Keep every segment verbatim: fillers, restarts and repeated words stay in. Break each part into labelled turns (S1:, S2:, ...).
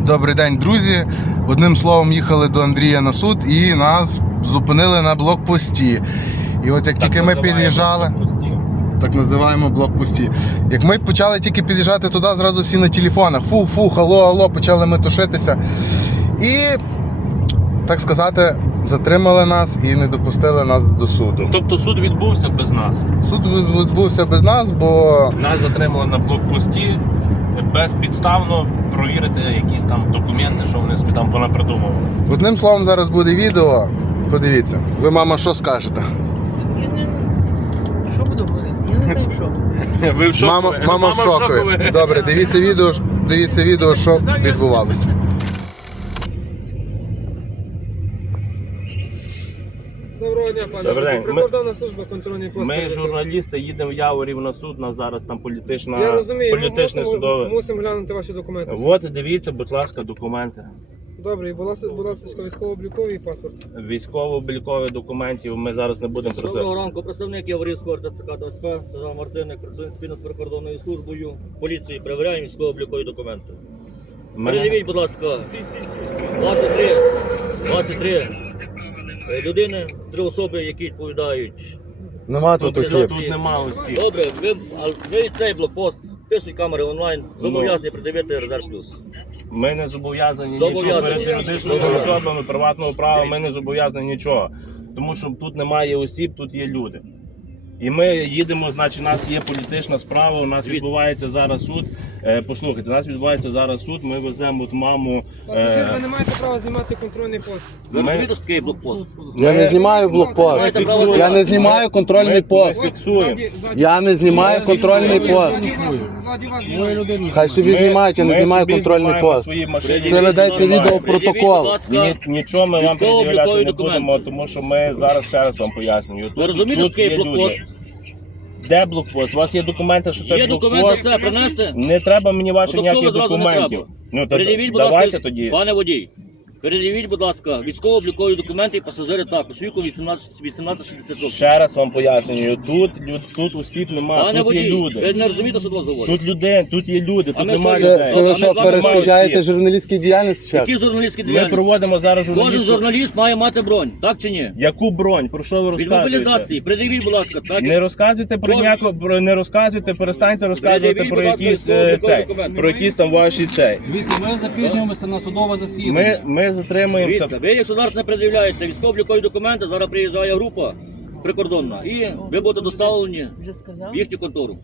S1: Добрий день, друзі. Одним словом, їхали до Андрія на суд і нас зупинили на блокпості. І от як
S2: Так
S1: тільки ми під'їжджали, так називаємо блокпості. Як ми почали тільки під'їжджати туди, зразу всі на телефонах. Фу, фу, алло, алло, почали ми тушитися. І, так сказати, затримали нас і не допустили нас до суду.
S2: Тобто суд відбувся без нас?
S1: Суд відбувся без нас, бо...
S2: Нас затримали на блокпості, безпідставно провірити якісь там документи, що вони собі там понапридумували.
S1: Одним словом, зараз буде відео. Подивіться. Ви, мама, що скажете?
S3: Я не... Що буду говорити? Я не знаю, що.
S2: Ви в шоку?
S1: Мама, мама в шоку. Добре, дивіться відео, дивіться відео, що відбувалося.
S4: Доброго дня, пане.
S2: Добрий день.
S4: Прикордонна служба, контрольний пост.
S2: Ми, журналісти, їдемо в Яворів на суд, нас зараз там політична,
S4: Я розумію, ми
S2: політичне
S4: мусимо,
S2: судове.
S4: мусимо глянути ваші документи.
S2: От, дивіться, будь ласка, документи.
S4: Добре, і будь ласка, будь ласка, військово-обліковий паспорт.
S2: Військово-облікові документів ми зараз не будемо
S5: Доброго
S2: просити.
S5: ранку, представник Яворівського РТЦК ДСП, сержант Мартиник, працюємо спільно з прикордонною службою, поліцією, перевіряємо військово-облікові документи.
S2: Мене-
S5: Передивіть, будь ласка, двадцять три, двадцять три людини, три особи, які відповідають.
S1: Нема тут осіб.
S2: Тут нема усіх.
S5: Добре, ви, а ви цей блокпост, пишуть камери онлайн, зобов'язані придивити резерв плюс.
S2: Ми не зобов'язані нічого
S5: Зобов'язані.
S2: перед юридичними особами приватного права, ми не зобов'язані нічого. Тому що тут немає осіб, тут є люди. І ми їдемо, значить, у нас є політична справа, у нас відбувається зараз суд. Е, послухайте, у нас відбувається зараз суд, ми веземо от маму.
S4: Пасажир, ви
S2: Е,
S4: не маєте права знімати контрольний пост.
S5: Ви
S2: Ми-
S5: розумієте, що таке блокпост?
S1: Я не знімаю блокпост.
S5: Маєте право
S1: Я не знімаю контрольний
S2: ми
S1: пост.
S2: фіксуємо.
S4: Ззаді- ззаді-
S1: Я не знімаю контрольний
S4: ззаді-
S1: пост.
S4: ззаді вас- ззаді вас знімають.
S1: Хай собі
S2: Ми-
S1: знімають, я не
S2: ми
S1: знімаю
S2: собі
S1: контрольний
S2: знімаємо
S1: пост.
S2: свої машини.
S1: Це ведеться
S2: Знімаємо.
S1: відеопротокол.
S5: Будь ласка,
S2: Ні, нічого ми вам
S5: військово-облікові
S2: пред'являти не
S5: документи.
S2: будемо, тому що ми зараз ще раз вам пояснюю.
S5: Ви розумієте, що таке
S2: є
S5: блокпост?
S2: люди. Де блокпост? У вас є документи, що це
S5: Є
S2: блокпост?
S5: документи, все, принести?
S2: Не треба мені ваших
S5: Ну, то чого
S2: ніяких
S5: ви зразу не
S2: документів.
S5: треба?
S2: Ну то
S5: Передивіть, будь
S2: давайте
S5: ласка,
S2: тоді.
S5: пане водій. Передивіть, будь ласка, військово-облікові документи і пасажири також. Віку вісімнадцять шістдесят років.
S2: Ще раз вам пояснюю. Тут лю- тут осіб немає,
S5: Пане
S2: тут є
S5: водій, ви
S2: люди.
S5: не розумієте, що до вас говорять?
S2: Тут людей, тут є люди,
S5: А
S2: тут
S5: ми
S2: немає
S5: що,
S1: Це,
S2: людей.
S1: це ви
S5: А ми
S1: що,
S5: з вами
S1: перешкоджаєте
S2: всі.
S1: журналістській діяльності? чи як?
S5: Які журналістські
S2: Ми
S5: діяльності?
S2: проводимо зараз
S5: Кожен
S2: журналістську...
S5: журналіст має мати бронь, так чи ні?
S2: Яку бронь? Про що ви
S5: Від
S2: розказуєте?
S5: мобілізації. Придивіть, будь ласка, так?
S2: Не розказуйте про
S5: Кожен-
S2: ніяку, про не розказуйте, перестаньте розказувати
S5: Придивіть,
S2: про
S5: будь ласка,
S2: якісь
S5: військовий
S2: е, цей,
S5: документ.
S2: про якісь там ваші цей.
S6: Дивіться, ми запізнюємося на судове засідання.
S2: Ми, ми затримуємося.
S5: Дивіться, ви якщо зараз не пред'являєте військово-облікові документи, зараз приїжджає група прикордонна і ви будете доставлені
S3: Вже сказав?
S5: в їхню контору.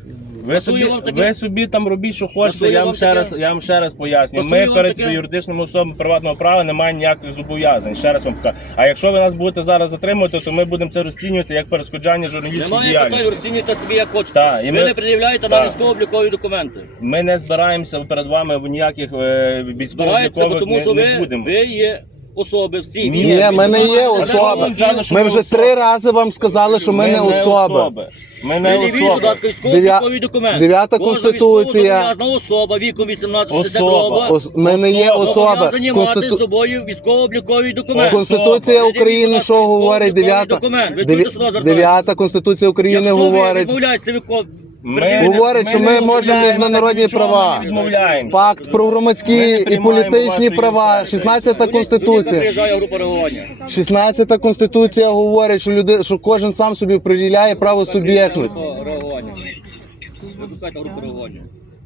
S2: Ви собі,
S5: вам таке?
S2: ви собі там робіть, що хочете,
S5: Пасує
S2: я вам
S5: вам
S2: ще
S5: таке?
S2: раз, я вам ще раз пояснюю.
S5: Пасує
S2: Ми
S5: вам
S2: перед
S5: таке?
S2: юридичними особами приватного права немає ніяких зобов'язань. Ще раз вам покажу. А якщо ви нас будете зараз затримувати, то ми будемо це розцінювати як перешкоджання журналістській
S5: Немає питань,
S2: діяльності.
S5: розцінюйте собі як хочете.
S2: Так, і
S5: ви
S2: ми-
S5: не пред'являєте
S2: Так.
S5: нам військово-облікові документи.
S2: Ми не збираємося перед вами в ніяких е,
S5: Збирається, бо
S2: військово-облікових
S5: тому
S2: не,
S5: що
S2: не
S5: ви,
S2: будемо.
S5: ви є особи всі.
S2: Ні,
S1: Ні, ми не є
S2: Але
S1: особи.
S2: вам взяли, що
S1: Ми
S2: ви
S1: вже
S2: особи.
S1: три рази вам сказали, що ми не особи.
S2: Ми не
S5: Пред'явіть, будь
S2: особи.
S5: ласка, військово-облікові документи.
S1: Дев'ята
S5: Кожна
S1: Конституція.
S5: військовозобов'язана особа віком вісімнадцять шістдесят
S2: Особа.
S5: років.
S1: Ос- Ми не є особи.
S5: Зобов'язані мати
S1: Конститу-
S5: з собою військово-облікові документи.
S1: Конституція
S5: Пред'явіть, будь
S1: України
S5: ласка,
S1: що говорить?
S5: військово-обліковий
S1: Дев'ята
S5: документ. Ви
S1: Дев'я-
S5: чуєте, що до вас звертаються?
S1: Дев'ята Конституція України
S5: Якщо ви
S1: говорить.
S5: відмовляєтеся від ко-
S2: Ми
S5: пред'явіть-
S1: Говорить, що ми
S2: не
S1: можемо
S2: відмовляємося,
S1: міжнародні
S2: нічого
S1: права.
S2: не відмовляємося.
S1: Факт про
S2: Ми
S1: громадські
S2: не
S1: і
S2: приймаємо
S1: політичні
S2: вашої
S1: права.
S2: ініціативи.
S1: шістнадцята
S5: Тоді- тоді
S1: Конституція.
S5: приїжджає група реагування.
S1: шістнадцята Конституція говорить, що люди, що кожен сам собі приділяє право суб'єктності.
S5: Група реагування. Викликайте групу реагування.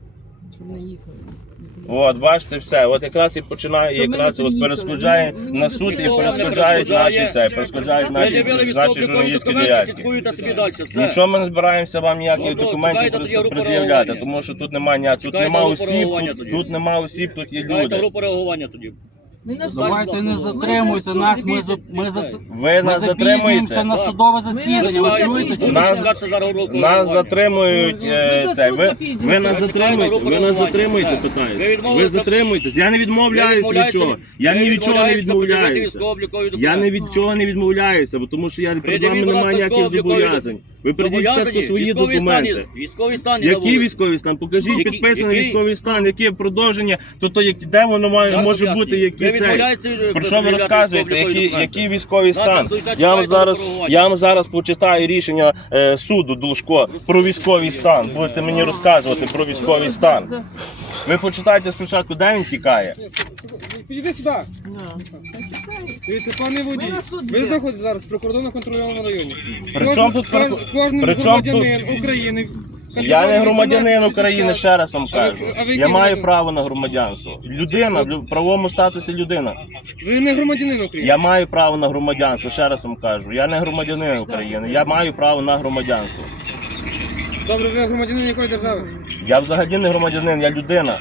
S3: Щоб не їхали.
S2: От, бачите, все. От якраз і починає,
S3: Щоб ми
S2: якраз
S3: не
S2: от
S3: приїхали.
S2: перешкоджає
S3: Мені-
S2: на
S3: мені
S2: суд і
S5: до цього
S2: перешкоджають
S5: не
S2: наші
S5: перешкоджає.
S2: це, перешкоджають
S5: Ви
S2: наші,
S5: заявили
S2: наші
S5: військово-облікові
S2: журналістські
S5: документи,
S2: діяльності.
S5: слідкуєте собі далі. Все.
S2: Нічого ми не збираємося вам ніяких
S5: Ну, то
S2: документів
S5: чекайте тоді
S2: просто
S5: групу
S2: пред'являти,
S5: реагування.
S2: тому що тут немає ніяк, тут
S5: Чекайте
S2: немає
S5: групу
S2: осіб,
S5: реагування
S2: тут,
S5: тоді.
S2: тут немає осіб, тут є
S5: Дайте
S2: люди.
S5: групу реагування тоді.
S3: Ми на суд.
S6: Давайте не
S3: Ми
S6: затримуйте
S3: за
S6: нас,
S3: суд.
S6: ми, за- ми, за-
S2: Ви
S6: ми
S2: нас
S6: запізнюємося
S2: затримуєте.
S6: на судове засідання, ви чуєте? чи ні?
S2: Нас- Нас затримують,
S3: Ми
S2: е,
S3: за
S2: це,
S3: суд
S2: ви,
S3: запізнюємося.
S2: ви нас
S5: Чекайте
S2: затримуєте,
S5: групу
S2: ви нас
S5: реагування.
S2: затримуєте,
S5: Все. Ви
S2: питаюсь. Ви
S5: відмовилися-
S2: затримуєтесь, я не
S5: Ви
S2: відмовляюсь від
S5: відмовляєтеся-
S2: чого. Я
S5: ви
S2: ні від чого не
S5: відмовляєтеся пред'явити
S2: відмовляюся.
S5: військово-облікові
S2: Я
S5: документи.
S2: не від чого не відмовляюся, бо тому що я перед
S5: Пред'явіть,
S2: вами
S5: будь
S2: немає
S5: ласка,
S2: ніяких
S5: військово-облікові
S2: зобов'язань. Ви придіть
S5: Зобов'язані?
S2: спочатку свої
S5: Військовий стан-
S2: документи.
S5: Військовий стан.
S2: Який військовий стан? Покажіть
S5: Який-
S2: підписаний
S5: який-
S2: військовий стан, яке продовження, то, то як, де воно має,
S5: Зараз
S2: може
S5: пояснюю.
S2: бути,
S5: Ви
S2: який цей.
S5: відмовляєтеся від-
S2: Про що ви
S5: пред'являти
S2: розказуєте,
S5: військово-облікові
S2: який,
S5: документи?
S2: який військовий
S5: Знаєте,
S2: стан?
S5: стоїть,
S2: Я вам
S5: чекайте
S2: зараз,
S5: оперування.
S2: я вам зараз почитаю рішення е, суду Должко про військовий стан. Будете мені розказувати про військовий стан. Ви почитайте спочатку, де він тікає.
S4: Ні, с- с- Підійди сюди.
S3: Да.
S4: Дивіться, пане водій,
S3: Ми на суд
S4: ви
S3: йдемо.
S4: знаходитесь зараз в прикордонно-контрольованому районі.
S2: При
S4: Кожен-
S2: чому тут
S4: кож-
S2: прикор-
S4: Кожен
S2: при чому тут-
S4: громадянин України.
S2: Я не громадянин України, ще раз вам
S4: А ви-
S2: кажу.
S4: а ви
S2: Я
S4: який
S2: маю
S4: громадянин?
S2: право на громадянство. Людина, в лю- правовому статусі людина.
S4: Ви не громадянин України.
S2: Я маю право на громадянство, ще раз вам кажу. Я не громадянин України, я маю право на громадянство.
S4: Добре, ви громадянин якої держави?
S2: Я взагалі не громадянин, я людина.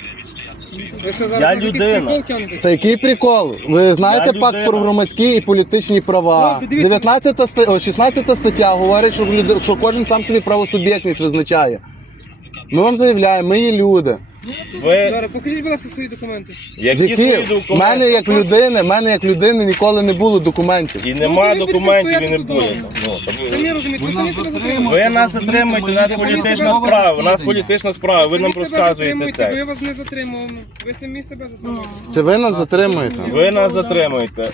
S4: Ви що зараз
S2: Я
S4: на якийсь
S2: людина.
S4: прикол тягнете?
S1: Та який прикол? Ви знаєте
S2: Я
S1: пакт
S2: людина.
S1: про громадські і політичні права?
S4: Ну, дивіться.
S1: дев'ятнадцята ста- о, шістнадцята стаття говорить, що, люди, що кожен сам собі правосуб'єктність визначає. Ми вам заявляємо, ми є люди.
S2: Ви
S4: Зараз покажіть, будь ласка, свої документи.
S2: які
S1: Які?
S2: свої
S1: В мене
S2: документи?
S1: як людини, в мене як людини ніколи не було документів.
S2: І нема
S4: Ну, то ви
S2: документів і
S4: будете
S2: не
S4: стояти
S2: буде. Ну, то ви-
S4: Самі розумієте, ви
S6: Ви
S4: самі
S6: нас
S4: себе
S6: затримуєте.
S4: затримуєте.
S2: Ви нас затримуєте, у нас політична справа, у нас політична справа, ви нам
S4: Самі себе
S2: розказуєте
S4: затримуєте, Ми
S2: це.
S4: вас не затримуємо. Ви самі себе затримуєте.
S1: Це ви нас затримуєте?
S2: Ви нас затримуєте.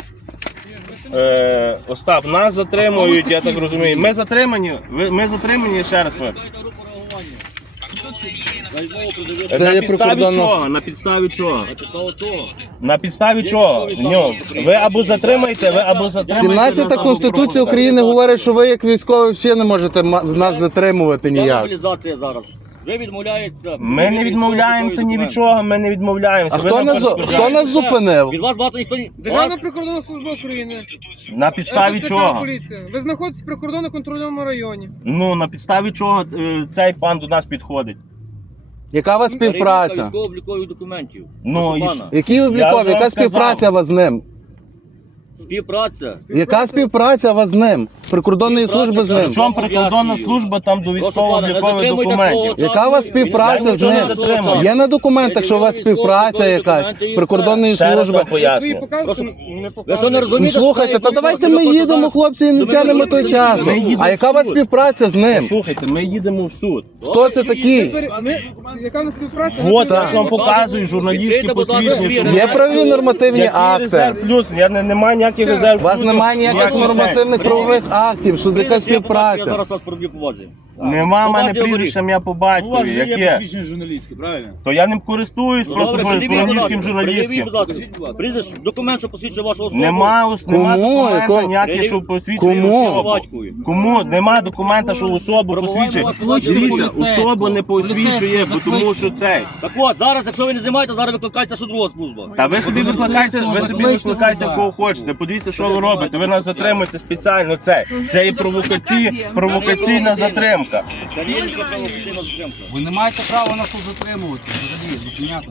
S2: Е, Остап, нас затримують, я так розумію. Ми затримані, ви- ми затримані, ще раз кажу.
S5: Дайте групу реагування. Дай Богу, придивити.
S1: Це
S2: На
S1: є
S2: підставі
S1: прикордонна-
S2: чого? На підставі чого?
S5: На підставу того.
S2: На підставі чого? Ню, ви або затримаєте, ви або затримаєте.
S1: сімнадцята
S2: нас, або
S1: Конституція
S2: пропустите.
S1: України говорить, що ви як військові взагалі не можете ма- нас затримувати
S5: Яка
S1: ніяк.
S5: мобілізація зараз? Ви відмовляєтеся.
S2: Ми не відмовляємося ні від чого, ми не відмовляємося.
S1: А
S2: Ви
S1: хто
S2: нам
S1: нас,
S2: перешкоджаєте.
S1: хто нас зупинив?
S5: Від вас багато ніхто не...
S4: Державна
S5: Вас-
S4: прикордонна служба України.
S2: На підставі
S4: РТЦК
S2: чого?
S4: поліція. Ви знаходитесь в прикордонно-контрольованому районі.
S2: Ну, на підставі чого е, цей пан до нас підходить?
S1: Яка у вас
S5: Перевірка
S1: співпраця?
S5: військово-облікових документів.
S2: Ну,
S5: Прошу
S2: і
S5: пана.
S1: Які
S2: Я ж
S1: облікові?
S2: вам
S1: Яка
S2: сказав.
S1: співпраця у вас з ним?
S5: Співпраця.
S1: Яка співпраця у вас з ним? Прикордонної
S5: Співпраця,
S1: служби з
S5: кажу.
S1: ним?
S2: Причому прикордонна служба там до
S5: Прошу пана, не
S2: військово-облікових
S5: затримуйте
S2: документів.
S5: свого часу.
S1: Яка у вас співпраця
S2: Я
S1: з
S2: нічого не
S1: ним?
S2: затримую.
S1: Є на документах, що у вас співпраця якась прикордонної
S2: Ще раз
S1: служби.
S2: вам
S4: Свої
S2: поясню.
S4: покази
S5: Прошу.
S4: не
S5: Ви що
S4: показуєте.
S5: не
S1: Ну
S5: розумієте?
S1: слухайте,
S5: що
S1: та
S5: я
S1: давайте
S5: хочу
S1: ми
S5: зараз-
S1: їдемо, хлопці, і не
S5: Ми
S1: тянемо той
S5: їдемо
S1: час.
S5: в суд.
S1: А яка у вас співпраця з ним?
S2: Слухайте, ми їдемо в суд.
S1: Хто це такий?
S4: Ми- ми- Яка у нас співпраця?
S2: От,
S4: Ми
S2: я ж вам показую журналістські
S5: Відкрийте, будь ласка,
S2: посвідчення. що
S5: двері.
S1: Є правові нормативні
S2: Який
S1: акти.
S2: резерв плюс? Я не, немає ніяких резерв
S1: У вас
S2: плюсів,
S1: немає ніяких
S2: ніяких
S1: нормативних
S2: цей.
S1: правових актів, що за яка
S5: Я
S1: співпраця.
S5: зараз вас проб'ю по базі.
S2: Нема в
S5: По
S2: мене
S5: базі оберіг.
S2: прізвища, я по
S7: У вас
S2: батькові.
S7: же є
S2: Яке?
S7: посвідчення журналістське, правильно?
S2: То я ним користуюсь,
S5: Ну,
S2: просто
S5: добре,
S2: по
S5: пред'явіть, будь
S2: журналістським
S5: ласка.
S2: журналістським.
S5: Пред'явіть, будь ласка.
S7: Скажіть, будь ласка.
S5: Прийдеш документ, що посвідчує вашу особу.
S2: Нема, ус- нема
S1: Кому?
S2: документа
S1: Якого?
S2: ніякого, що посвідчує
S1: Кому?
S2: особу.
S5: Батькові.
S2: Кому? Нема документа, що особу
S5: Пробуваємо
S2: посвідчує.
S5: вас поліцейського.
S2: Дивіться,
S6: Поліцейського.
S2: особу не посвідчує,
S6: Поліцейського
S2: бо тому що
S6: закличте.
S2: цей.
S5: Так от, зараз, якщо ви не знімаєте, зараз викликається що друга служба.
S2: Та ви собі викликайте, ви собі викликайте кого хочете. Подивіться, що ви робите. Ви нас затримуєте спеціально це. Це є провокаці... провокаційна затримка.
S5: Це не є нічого провокаційного затримка.
S6: Ви не маєте права нас тут затримувати, взагалі, зупиняти.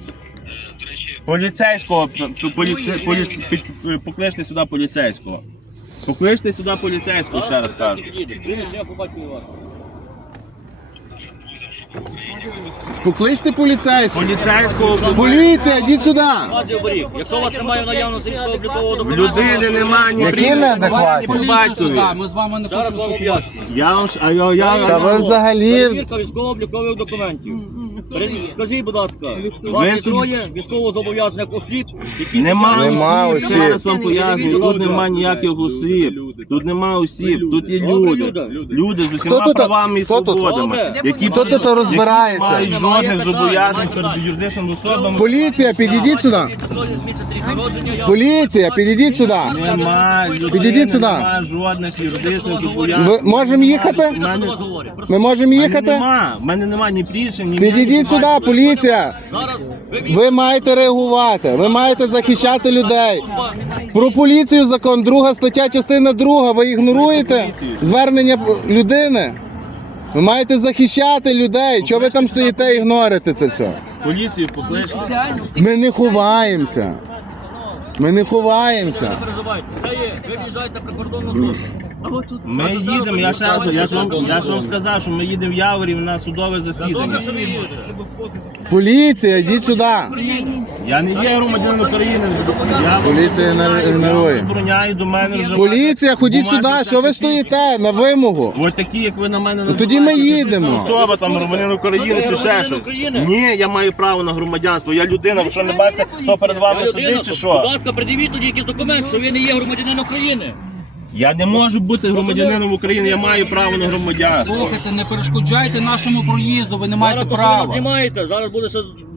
S2: Поліцейського, поліце, поліце, під- покличте сюди поліцейського. Покличте сюди поліцейського, ще раз кажу.
S5: Прийдеш, я по батькові вас.
S1: Покличте поліцейського.
S2: Поліцейського
S1: Поліція, йдіть сюди.
S5: Базі оберіг. Якщо у вас немає в наявності військово-облікового
S2: в
S5: документу,
S2: людини немає ні
S1: Які
S2: прізвища.
S1: неадекватні?
S2: По
S6: Поліцію
S2: батькові.
S6: сюди, ми з вами не
S5: зараз
S6: хочемо
S5: вам
S6: спілкуватися.
S5: об'ясню.
S2: Я вам ж- а я, я,
S1: Та ви взагалі.
S5: Перевірка військово-облікових документів. При- Скажіть, будь ласка, у вас є
S2: собі-
S5: троє військово-зобов'язаних осіб, які
S2: Нема
S5: сидять-
S1: Нема
S2: осіб,
S1: осіб.
S2: ще раз вам пояснюю, тут нема ніяких осіб, тут нема осіб, тут є люди, люди з усіма
S1: Хто тут?
S2: правами і
S1: Хто тут?
S2: свободами,
S5: Добре.
S2: які
S1: Хто тут розбирається?
S2: мають жодних зобов'язань перед юридичними особами.
S1: Поліція, підійдіть сюди.
S5: Місяць рік народження, я-
S1: Поліція, підійдіть сюди.
S2: Нема людини,
S1: Підійдіть сюди.
S2: нема жодних юридичних зобов'язань.
S1: Ви можемо їхати?
S5: Я що до вас говорю? Просто
S1: Ми можемо
S2: Мене
S1: їхати?
S2: нема, в мене нема ні прізвища, ні
S1: Підійдіть
S2: ім'я, ні
S1: сюди,
S2: батька.
S1: поліція.
S5: Зараз ви
S1: Ви маєте реагувати, ви маєте захищати людей. Про поліцію закон, друга стаття, частина друга. Ви ігноруєте звернення людини? Ви маєте захищати людей. Чого ви там стоїте і ігнорите це все?
S2: Поліцію покличте.
S3: Спеціально.
S1: Ми не ховаємося. Ми не ховаємося.
S5: не переживайте. Це є, ви в'їжджаєте при кордонну службу.
S3: А от тут.
S2: Ми їдемо, я ж раз, я ж вам, я ж вам сказав, що ми їдемо в Яворів на судове засідання.
S5: Добре, що ви їдете.
S1: Поліція, йдіть сюди.
S2: Я не є громадянин України. Я
S1: Поліція ігнор- ігнорує.
S2: забороняю до мене вже.
S1: Поліція, ходіть сюди. Що ви стоїте на вимогу?
S2: Ось такі, як ви на мене
S1: Ну, тоді ми
S2: називаєте,
S1: їдемо.
S2: Особа там громадянин України
S5: Ви
S2: чи ще
S5: громадянин
S2: щось.
S5: України?
S2: Ні, я маю право на громадянство. Я людина. Ви що не бачите, хто перед
S5: Я
S2: вами
S5: людина,
S2: сидить чи
S5: будь
S2: що?
S5: ласка, пред'явіть тоді якийсь документ, що ви не є громадянин України.
S2: Я не можу бути громадянином України. Я маю право на громадянство.
S6: Слухайте, не перешкоджайте нашому проїзду, ви не маєте
S5: Зараз то, що ви нас
S6: права.
S5: знімаєте, зараз буде ще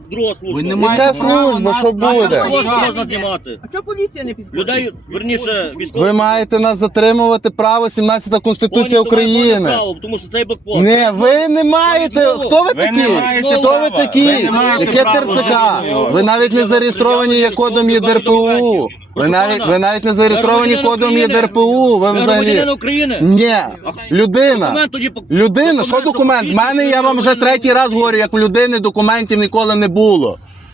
S5: друга служба.
S6: Ви не маєте
S1: Яка
S6: права
S1: служба?
S6: нас
S1: Що буде?
S6: так
S5: Кожного
S3: Поліція
S5: можна
S3: не йде.
S5: знімати.
S3: А чого поліція не підходить?
S5: Людей, верніше, військових.
S1: Ви маєте нас затримувати право, сімнадцята Конституція України.
S5: Тому що це блокпост.
S1: Не, ви не маєте. Хто ви
S2: Ви
S1: такі?
S2: не маєте
S1: Хто
S2: права.
S1: ви такі?
S2: Ви не маєте
S1: Яке
S2: права
S1: ТРЦК?
S2: жодного.
S1: Ви навіть не зареєстровані є кодом ЄДРПУ. Ви навіть, ви навіть не зареєстровані кодом ЄДРПУ. Ви взагалі.
S5: Громадянин України.
S1: Ні, людина.
S5: Документ тоді пок-
S1: Людина, що документ? В мене, я вам вже третій раз говорю, як у людини документів ніколи не було.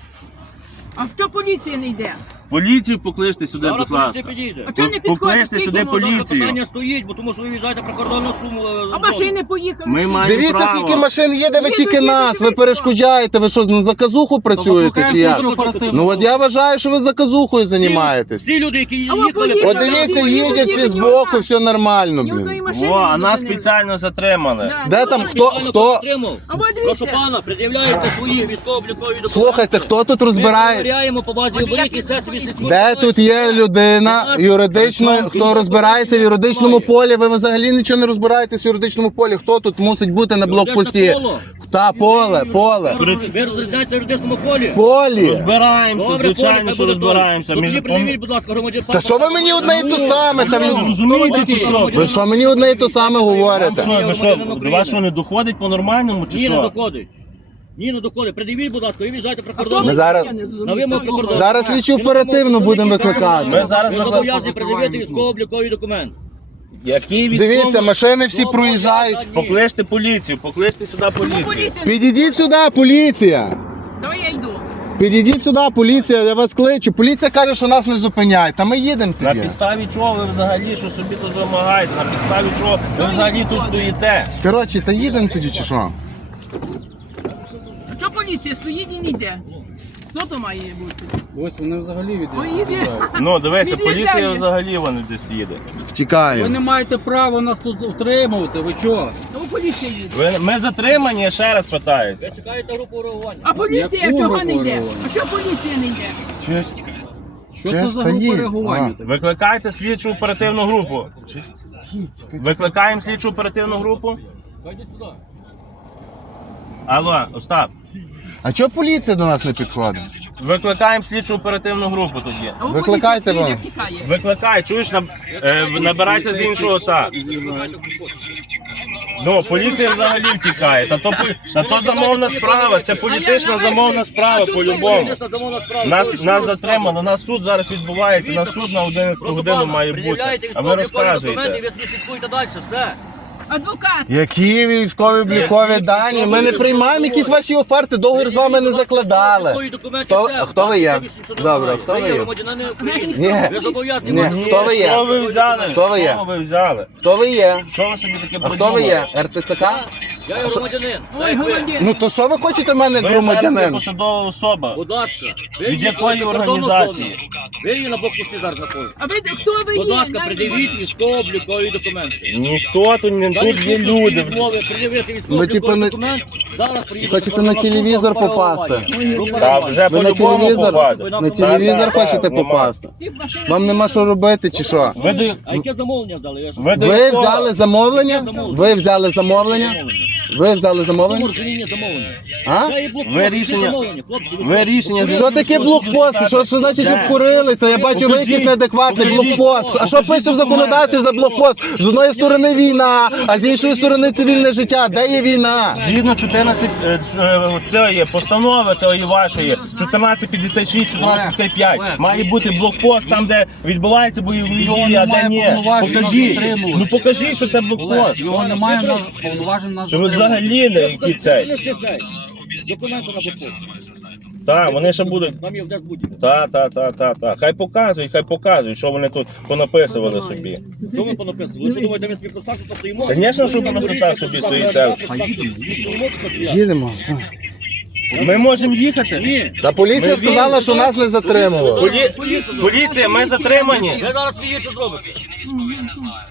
S3: А що поліція не йде?
S2: Поліцію покличте сюди,
S5: Зараз
S2: будь ласка.
S5: поліція підійде.
S3: А чого не
S2: Покличте
S3: підходить?
S2: сюди
S3: Скільки можна?
S2: поліцію.
S5: Питання стоїть, бо тому що ви в'їжджаєте прикордонну службу.
S3: А машини поїхали.
S2: Ми
S3: скільки?
S2: маємо
S1: Дивіться,
S2: право.
S1: скільки машин їде, ви
S3: Їду,
S1: тільки
S3: їду,
S1: нас, ви
S3: їду,
S1: перешкоджаєте, ви що, на заказуху працюєте чи як? Ну от я вважаю, що ви заказухою займаєтесь.
S5: Всі люди, які
S3: А ви
S5: їхали,
S3: поїхали.
S1: От дивіться,
S3: Ні
S1: їдять всі
S3: одної
S1: збоку, все нормально,
S3: Ні одної
S1: блін.
S3: машини
S2: О,
S3: не
S2: а нас
S3: зупинили.
S2: спеціально затримали.
S3: Да,
S1: Де
S3: ні
S1: там
S3: одної.
S1: хто,
S5: Спеціально
S1: хто?
S5: підтримав.
S3: А ви
S5: Прошу
S3: дивіться.
S5: пана, пред'являєте свої військово-облікові документи.
S1: Слухайте, хто тут
S5: Ми
S1: розбирає?
S5: перевіряємо по базі
S3: От я
S5: оберіг і
S3: піду
S5: все
S3: до
S5: собі
S3: поліції.
S5: слідкуємо.
S1: Де тут є людина юридично, хто розбирається в юридичному полі? Ви взагалі нічого не розбираєтесь в юридичному полі. Хто тут мусить бути на блокпості?
S5: Юридичне поле.
S1: Та поле, поле.
S5: Ви розрізняєтеся в юридичному полі?
S1: Полі.
S2: Розбираємося,
S5: Добре,
S2: звичайно,
S5: поле,
S2: що
S5: хай буде
S2: розбираємося.
S5: добре.
S2: Між-
S5: Тоді пред'явіть, будь ласка, громадян.
S1: Та що ви мені одне і те саме? Та
S2: Ви що,
S1: в-
S2: розумієте чи що?
S1: Ви що мені одне і те саме
S2: Вам
S1: говорите?
S2: що, ви що, до вас що не доходить по-нормальному чи
S5: Ні, не
S2: що?
S5: доходить. Ні, не доходить. Пред'явіть, будь ласка, ви в'їжджаєте
S3: А хто
S5: прикордонну.
S1: Ми зараз-
S3: Я не
S5: На
S3: зрозумів.
S5: вимогу прикордонну.
S1: Зараз слідчу оперативну будемо
S2: Ми
S1: викликати.
S2: зараз
S5: Ви
S2: виклик-
S5: зобов'язані пред'явити військово-обліковий документ.
S2: Який військовий?
S1: Дивіться, машини всі проїжджають.
S2: Покличте поліцію, покличте сюди
S3: Чому
S2: поліцію.
S3: поліція?
S1: Підійдіть сюди, поліція.
S3: Давай я йду.
S1: Підійдіть сюди, поліція, я вас кличу. Поліція каже, що нас не зупиняють. Та ми їдемо
S2: На
S1: тоді.
S2: підставі чого ви взагалі що собі тут вимагаєте? На підставі чого ви взагалі тут стоїте?
S1: Коротше, та їдемо тоді чи що?
S3: А чого поліція стоїть і не йде? Хто то має бути?
S6: Ось вони взагалі від.
S3: Ой, іди.
S2: Ну, дивися,
S3: Від'їжджає.
S2: поліція взагалі вона десь їде.
S6: Ви
S1: Втікаємо.
S6: не маєте права нас тут утримувати, ви чого?
S3: Тому поліція їде.
S2: Ви, ми затримані, я ще раз питаюся.
S5: Ви чекаєте групу реагування.
S3: А поліція
S6: Яку
S3: чого не йде?
S6: реагування?
S3: А чого поліція не йде?
S1: Чуєш?
S6: Що
S1: Ще
S6: це за
S1: стоїть.
S6: група реагування?
S1: А.
S6: така?
S2: Викликайте слідчу оперативну групу. Викликаємо слідчу оперативну групу.
S5: Пойдіть сюди.
S2: Алло, Остап.
S1: А чого поліція до нас не підходить?
S2: Викликаємо слідчу оперативну групу тоді.
S3: А у
S1: Викликайте
S3: поліція
S1: мене.
S3: втікає.
S2: Викликай, чуєш, наб- е, набирайте з іншого так. Ну, поліція взагалі втікає. Та то, пол- та то замовна справа, це політична замовна справа по-любому.
S5: Політична замовна справа.
S2: Нас, нас затримано, на суд зараз відбувається, на суд на одинадцяту
S5: Прошу
S2: годину
S5: пана,
S2: має бути.
S5: пред'являєте
S2: А ви
S5: військово-облікові документи,
S2: розказуєте.
S5: ви собі слідкуєте далі, все.
S3: Адвокат.
S1: Які військові облікові дані? Ми не приймаємо якісь ваші оферти, договір з вами не закладали. Хто, хто ви є? Добре, хто ви є? Ні.
S5: Ви зобов'язані.
S1: Ні.
S5: бути-
S1: Хто ви є?
S2: Що ви взяли?
S1: Хто ви є?
S2: Що ви взяли?
S1: Хто ви є?
S2: Що ви собі таке
S1: А хто ви є? РТЦК?
S5: Я є громадянин.
S3: Ой,
S5: Так, ви.
S3: громадян.
S1: Ну то що ви хочете в мене,
S2: Ви зараз є
S1: громадянин?
S2: посадова особа.
S5: Будь ласка. Ви
S2: Від
S5: їхали
S2: якої
S5: до кордону
S2: організації?
S5: зону. Ви її на блокпості зараз знаходитесь.
S3: А ви хто ви є?
S5: Будь ласка,
S3: Навіть
S5: придивіть
S3: не
S5: військово-облікові документи.
S2: Ніхто тут не
S5: За
S2: тут є
S5: відсутності
S2: люди.
S5: відмови пред'явити
S1: Ви,
S5: військово-обліковий
S1: типу, не-
S5: документ. Зараз приїде
S1: Хочете
S5: прокурорна
S1: на телевізор
S5: служба
S1: попасти?
S5: реагування. Група
S2: Та
S5: реагування.
S2: вже
S1: Ви на
S2: по-любому
S1: телевізор?
S2: попаде.
S1: На телевізор
S2: Так, так,
S1: хочете
S2: нема.
S1: попасти?
S3: Всі машини.
S1: Вам нема що робити чи що?
S2: Ви до,
S5: А яке замовлення взяли? Я ж-
S2: ви до
S1: Ви
S2: якого?
S1: взяли замовлення? Ви взяли замовлення? Ви взяли
S5: Тому
S1: замовлення?
S5: розуміння замовлення.
S1: А?
S5: Це є блокпост,
S2: Ви
S5: які
S2: рішення-
S5: замовлення, хлопці,
S2: Ви рішення
S1: Що таке блокпост? Що, що значить обкурилися? Я бачу, ви якийсь неадекватний
S2: Покажіть.
S1: блокпост. А що
S2: Покажіть
S1: пише в законодавстві за блокпост? З одної сторони війна, а з іншої сторони цивільне життя. Де є війна?
S2: Згідно чотирнадцять, е, е, це є постанови тої вашої, чотирнадцять п'ятдесят шість, чотирнадцять п'ятдесят п'ять. Має бути блокпост там, де відбуваються бойові
S6: Його
S2: дії, а де
S6: немає
S2: ні.
S6: повноважень
S2: Покажіть.
S6: затримувати.
S2: Ну покажіть, що це
S6: Олег,
S2: блокпост.
S6: його немає на повноважень нас
S2: Що ви
S6: затримувати.
S2: взагалі не які цей.
S5: Принеси цей. Документи на блокпост.
S2: Так, вони ще будуть.
S5: Там є в Десбуді.
S2: Та, та, та, та, та. Хай показують, хай показують, що вони тут понаписували собі.
S5: Що ви понаписали? Ви що думаєте, ми собі просто так тут стоїмо?
S2: Звісно, що ви просто так собі стоїте.
S1: Їдемо.
S2: Ми можемо їхати.
S5: Ні.
S1: Та поліція сказала, що нас не затримували.
S2: Полі... Поліція, ми затримані.
S5: Ви зараз свої що зробите?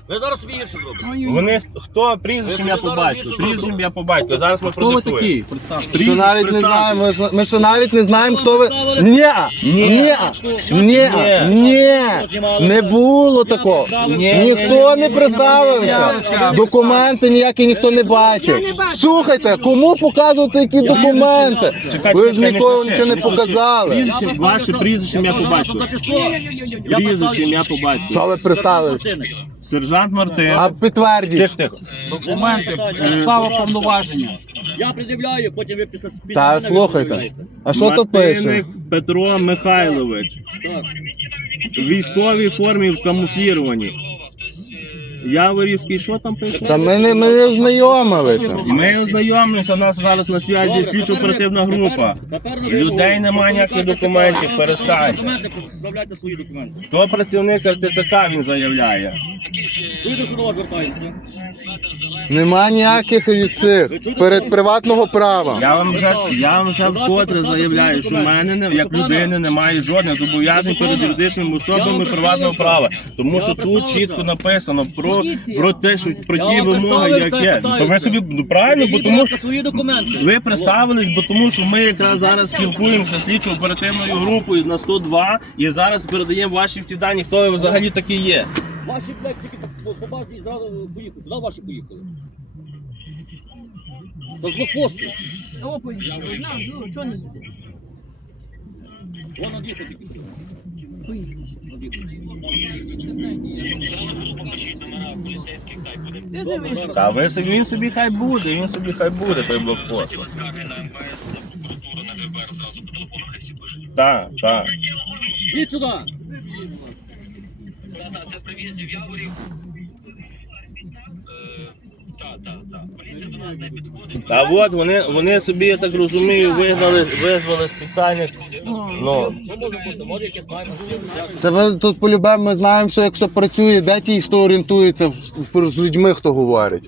S5: Ви зараз собі гірше зробите.
S6: Ой-ой.
S2: Вони хто прізвищем я по батьку, прізвищем я по батьку. Зараз ми
S6: Хто ви
S2: продиктуємо.
S6: такі? Представте.
S1: Що навіть не знаємо, ми ж- ми ще навіть не знаємо, хто ви. Ні, ні, ні, ні, не було такого.
S2: Ні,
S1: Ніхто
S2: ні,
S1: не
S2: ні,
S1: представився. Документи ніякі ніхто не бачив. Слухайте, кому показувати які документи?
S2: Чекай,
S1: Ви ж
S2: чекай,
S1: нікого
S2: не
S1: нічого не
S2: кричи, не
S1: показали.
S2: Прізвище, ваше прізвище ім'я по батьку. Прізвище ім'я по батьку.
S1: Що ви представились?
S2: Сержант Мартин.
S1: А підтвердіть.
S2: Тихо, тихо.
S6: Документи, підстава повноваження.
S5: Я пред'являю, потім ви після після
S1: Та
S5: мене
S1: слухайте.
S5: пред'являєте.
S1: А що то пише?
S2: Мартиник Петро Михайлович.
S5: Так.
S2: В військовій формі в камуфліровані. Яворівський, що там пише?
S1: Та ми не, ми не ознайомилися.
S2: Ми ознайомилися, у нас зараз на зв'язі
S5: Добре,
S2: слідчо-оперативна
S5: тепер-
S2: група.
S5: тепер- тепер на
S2: Людей
S5: вимогу
S2: немає ніяких
S5: працівника
S2: документів,
S5: ТЦК.
S2: перестаньте.
S5: Документи, представляйте свої документи.
S2: То працівник РТЦК він заявляє.
S5: Чуєте, що до вас звертаємося?
S1: Нема ніяких цих перед приватного права.
S2: Я вам вже, я вам вже вкотре заявляю, що в мене не, як людини немає жодних зобов'язань перед юридичними особами приватного права. Тому що тут чітко написано про, про те, що про
S5: Я
S2: ті
S5: вам
S2: вимоги,
S5: представив,
S2: як
S5: все,
S2: є.
S5: питаюся.
S2: То ви собі ну, правильно, бо
S5: Приведіть,
S2: тому
S5: будь ласка, свої документи.
S2: ви представились, бо тому що ми якраз зараз спілкуємося з слідчо-оперативною групою на сто два і зараз передаємо ваші всі дані, хто ви взагалі такі є.
S5: Ваші блек тільки побачили і зразу поїхали. Куди ваші поїхали? Та з блокпосту.
S3: О, поїхали. Одна, друга, чого не їде?
S5: Вон од'їхав тільки що.
S3: Поїхали.
S5: Од'їхав.
S3: Ти дивишся.
S2: Та ви собі він собі хай буде, він собі хай буде той блокпост. Так, так.
S5: Йдіть сюди.
S7: Це привіз в Яворів. Так, так, так. Поліція до нас не підходить.
S2: А от вони, вони собі, я так розумію, вигнали, визвали спеціальних. Ну,
S5: Що може бути? Може якесь маємо.
S1: Та ви тут полюбемо, ми знаємо, що як все працює, де ті, хто орієнтується в- в- з людьми, хто говорить.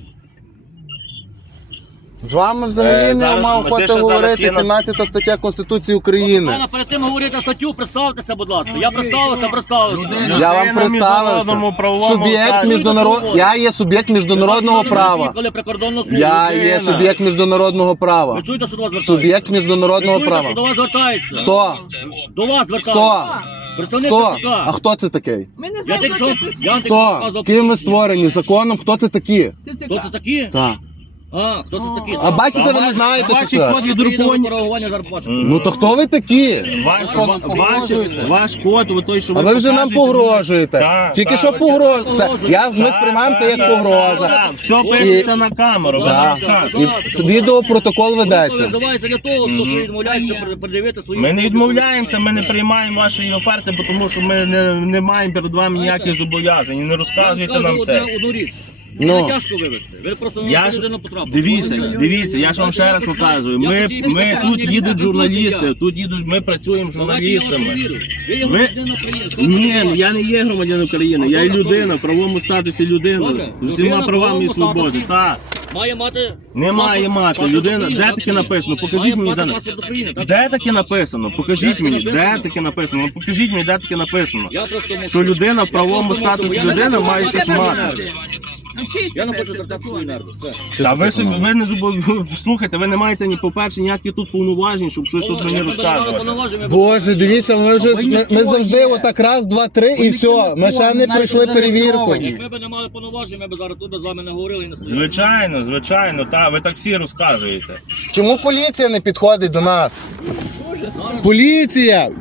S1: З вами взагалі
S2: Е,
S1: не
S2: зараз
S1: мав
S2: ми-
S1: охоти
S2: те, що зараз
S1: говорити.
S2: є на-
S1: сімнадцята стаття Конституції України.
S5: Пане, перед тим говорити статтю, представтеся, будь ласка. Я представився, представився.
S1: Я вам
S2: Людина в міжнародному
S1: представився.
S2: правовому
S1: Суб'єкт
S2: стані.
S1: міжнародного. Я є суб'єкт міжнародного права.
S5: Коли прикордонну службу.
S1: Я є
S2: Людина.
S1: суб'єкт міжнародного права.
S5: Ви чуєте, що до вас звертається?
S1: Суб'єкт
S5: Ви
S1: міжнародного
S5: чуєте, що до
S1: права.
S5: вас звертається?
S1: Хто?
S5: До вас
S1: Хто?
S5: звертається. Представник
S1: Хто?
S5: ТЦК.
S1: А хто це такий?
S3: Ми не
S5: Я
S3: знаємо,
S5: тільки
S3: що
S5: що...
S3: це.
S5: Я вам тільки
S1: Хто?
S5: показував.
S1: Ким ми створені? Законом? Хто це такі?
S3: Ти це
S5: Хто це
S3: ка-
S5: такі?
S1: Так.
S5: А, хто це такі?
S1: А бачите, ви не знаєте, що
S2: Ваші
S1: це?
S2: коди друковані.
S5: Коригування зарплати.
S1: Ну то хто ви такі?
S2: Ваш, ва- ваш, ваш код, ви той, що
S1: А ви вже нам
S2: показуєте,
S1: погрожуєте.
S2: Так,
S1: Тільки
S2: так.
S1: що погрожуєте. Це, я, ми
S2: Так,
S1: сприймаємо це як
S2: так,
S1: погроза.
S2: так, Все пишеться на камеру. ви
S1: Так.
S2: нам скажете.
S1: І це відеопротокол ведеться.
S5: Називається для того, хто що відмовляється пред'явити свої...
S2: Ми не відмовляємося, ми не приймаємо вашої оферти, бо тому що ми не, не маємо перед вами ніяких зобов'язань. І Не
S5: Я
S2: розказуйте
S5: скажу
S2: нам це.
S5: одне- одну річ.
S1: Ну.
S5: Не тяжко вивезти. Ви просто на
S2: Я ж,
S5: людину потрапили.
S2: дивіться,
S5: Ось,
S2: дивіться, я ж вам ще раз показую. Ми, ми тут їдуть журналісти, тут їдуть, ми працюємо журналістами.
S5: Ви є
S2: Ви-
S5: громадянин України.
S2: Ні, я не є громадянин України, я є людина, в правовому статусі людина,
S5: Добре.
S2: з усіма
S5: Людина в
S2: правами і
S5: правовому
S2: свободи.
S5: статусі.
S2: Так.
S5: Має мати...
S2: Не має
S5: паспорт-
S2: мати.
S5: паспорт
S2: Людина,
S5: України,
S2: де
S5: так
S2: таке
S5: чи ні?
S2: написано? Покажіть
S5: Має
S2: мені,
S5: мати
S2: де-
S5: паспорт України, так?
S2: Де таке написано? Покажіть
S5: Де
S2: мені,
S5: таке
S2: де
S5: написано?
S2: таке написано? Ну, покажіть мені, де таке написано.
S5: Я просто мовчу.
S2: Що людина в правовому
S5: Я просто мовчу,
S2: статусі
S5: бо я не
S2: людини
S5: хочу
S2: має
S5: втрачати
S2: щось
S5: свої
S2: мати.
S5: нерви.
S3: Навчися
S5: Я не
S3: перше
S5: хочу втрачати
S3: закону.
S5: свої нерви. Все.
S2: Та ви собі ви не зубов... слухайте, ви не маєте ні по-перше, ніяких тут повноважень, щоб щось тут мені
S5: Я
S2: розказувати.
S5: повноваження-
S1: Боже, дивіться, ми вже ми, ми завжди отак раз, два, три і все. Ми ще не пройшли перевірку.
S5: Якби ви не мали повноважень, ми б зараз тут з вами не говорили і не спілкувалися.
S2: Звичайно, звичайно, та ви так всі розказуєте.
S1: Чому поліція не підходить до нас? Поліція!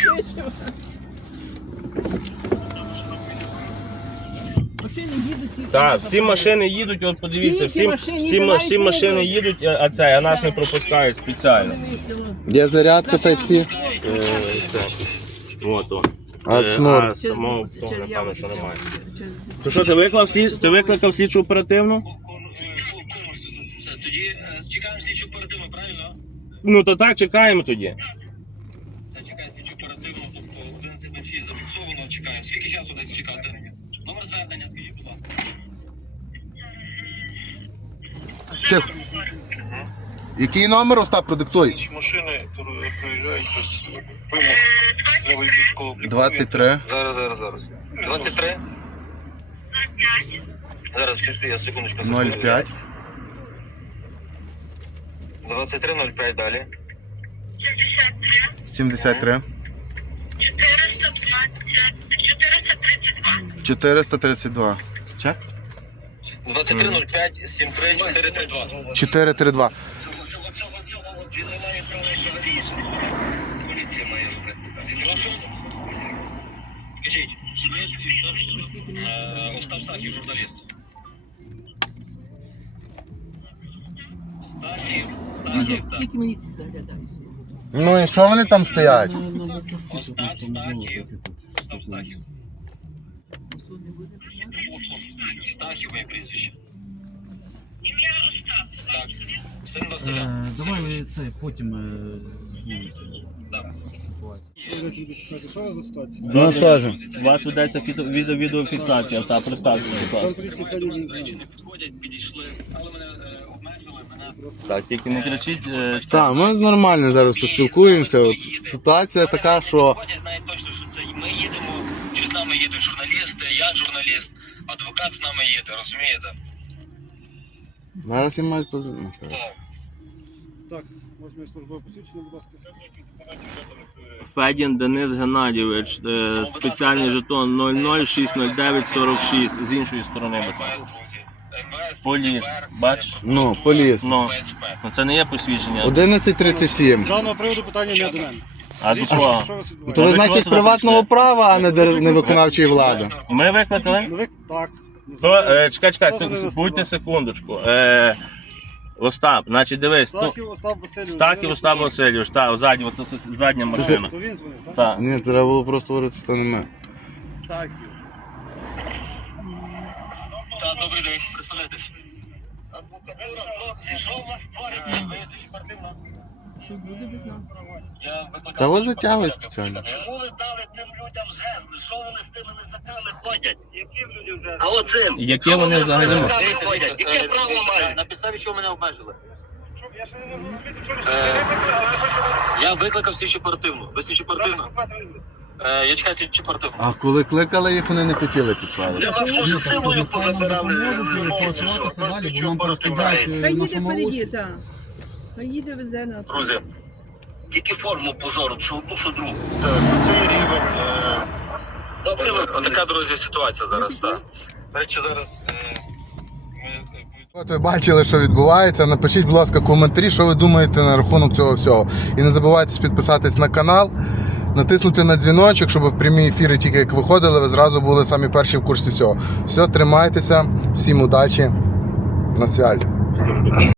S3: Машини їдуть тільки.
S2: Так, всі машини їдуть, от подивіться, всі, всі, ма- всі машини їдуть, а а це, а нас не пропускають спеціально.
S1: Є зарядка та й всі.
S2: Е, це. От, о.
S1: А
S2: Е,
S1: снур?
S2: А самого того, напевно, що немає. То що, ти викликав, слід... ти викликав слідчу оперативну?
S7: Все, тоді е, чекаємо слідчу оперативну, правильно?
S2: Ну то так, чекаємо тоді.
S7: Та чекаємо слідчу оперативну, тобто одинадцять шість зафіксовано, чекаємо. Скільки часу десь чекати? Номер звернення, скажіть, будь ласка.
S1: Тихо. Який номер, Остап, продиктуй?
S8: Машини проїжджають без вимог лівої військового обліку.
S1: двадцять три.
S8: Зараз, зараз, зараз.
S7: двадцять три, Зараз чекайте, я секундочку.
S1: нуль п'ять.
S7: двадцять три нуль п'ять далі.
S1: сімдесят три. чотириста тридцять два. Чек?
S7: двадцять три нуль п'ять сім три чотири три два.
S1: чотири три два.
S7: Прошу. Скажіть. Е, Остап Стахів, журналіст. Стахів. Стахів, так.
S3: Скільки міліції заглядається?
S1: Ну і що вони там стоять?
S7: Остап Стахів. Остап Стахів.
S3: Суд не буде прийняти?
S7: Стахів моє прізвище. Ім'я Остап. Так. Син Василя.
S6: Е, Давай це потім е, змінимося.
S7: Так.
S4: Що у вас за ситуація?
S1: У нас теж.
S2: У вас ведеться фіто- відео- відеофіксація, та представте, будь
S4: Пан
S2: ласка.
S4: поліції Федір не знає.
S7: Підходять, підійшли, але мене е, обмежили, мене
S2: Так, тільки не кричіть. е, це-
S1: Так, ми нормально зараз поспілкуємося. От ситуація така, що
S7: Підходять, знають точно, що це ми їдемо, що з нами їдуть журналісти, я журналіст, адвокат з нами їде, розумієте?
S1: зараз їм мають позвонити.
S4: Так, можна моє службове посвідчення, будь ласка.
S2: Федін Денис Геннадійович, е, спеціальний жетон нуль нуль шість нуль дев'ять сорок шість. З іншої сторони, будь ласка. Поліс, бачиш?
S1: Ну, поліс.
S2: Ну, ну це не є посвідчення.
S1: одинадцять тридцять сім.
S4: З даного приводу питання не до мене.
S2: А до кого?
S4: Що у вас
S1: То
S4: відбувається?
S1: ви,
S2: ви чого
S1: значить,
S2: сюди
S1: приватного
S2: прийшли?
S1: права, а не дер- не виконавчої влади.
S2: Ми викликали?
S4: Ну ви так.
S2: То, е, чекай, чекай,
S4: Хто
S2: сек-
S4: вас
S2: будьте
S4: сказав?
S2: секундочку. Е, Остап, значить дивись, то,
S4: Стахів Остап Васильович.
S2: Стахів Остап Васильович, так, задня, це с- задня машина.
S4: То він дзвонив, так?
S2: Так.
S1: Ні, треба було просто говорити, що не ми.
S7: Так, добрий день, представляйтесь. Адвокатура, хлопці, що у вас твориться? Ви є спортивно?
S3: Суд буде без нас?
S7: Я викликав...
S1: Та ви затягують спеціально.
S7: Чому ви дали тим людям жезли? Що вони з тими незаками ходять? Яким людям жезли? А оцим?
S2: Яке вони взагалі?
S7: Незаками ходять? Яке право мають? На підставі чого мене обмежили? Я викликав слідчу оперативну. Ви слідчу оперативну? Е, Я чекаю слідчу оперативну.
S1: А коли кликали їх, вони не хотіли підходити.
S7: Я вас може силою позабирали.
S6: Можете голосуватися далі, бо нам перешкоджають е,
S3: Хай їде
S6: нашому
S3: впереді,
S6: усі.
S3: так. Хай їде, везе нас.
S7: Друзі, тільки форму позору, що одну, що другу. Цей рівень. Добре, така, друзі, ситуація зараз, так. До речі, зараз е, ми...
S1: От ви бачили, що відбувається. Напишіть, будь ласка, коментарі, що ви думаєте на рахунок цього всього. І не забувайте підписатись на канал, натиснути на дзвіночок, щоб в прямі ефіри, тільки як виходили, ви зразу були самі перші в курсі всього. Все, тримайтеся, всім удачі, на зв'язі.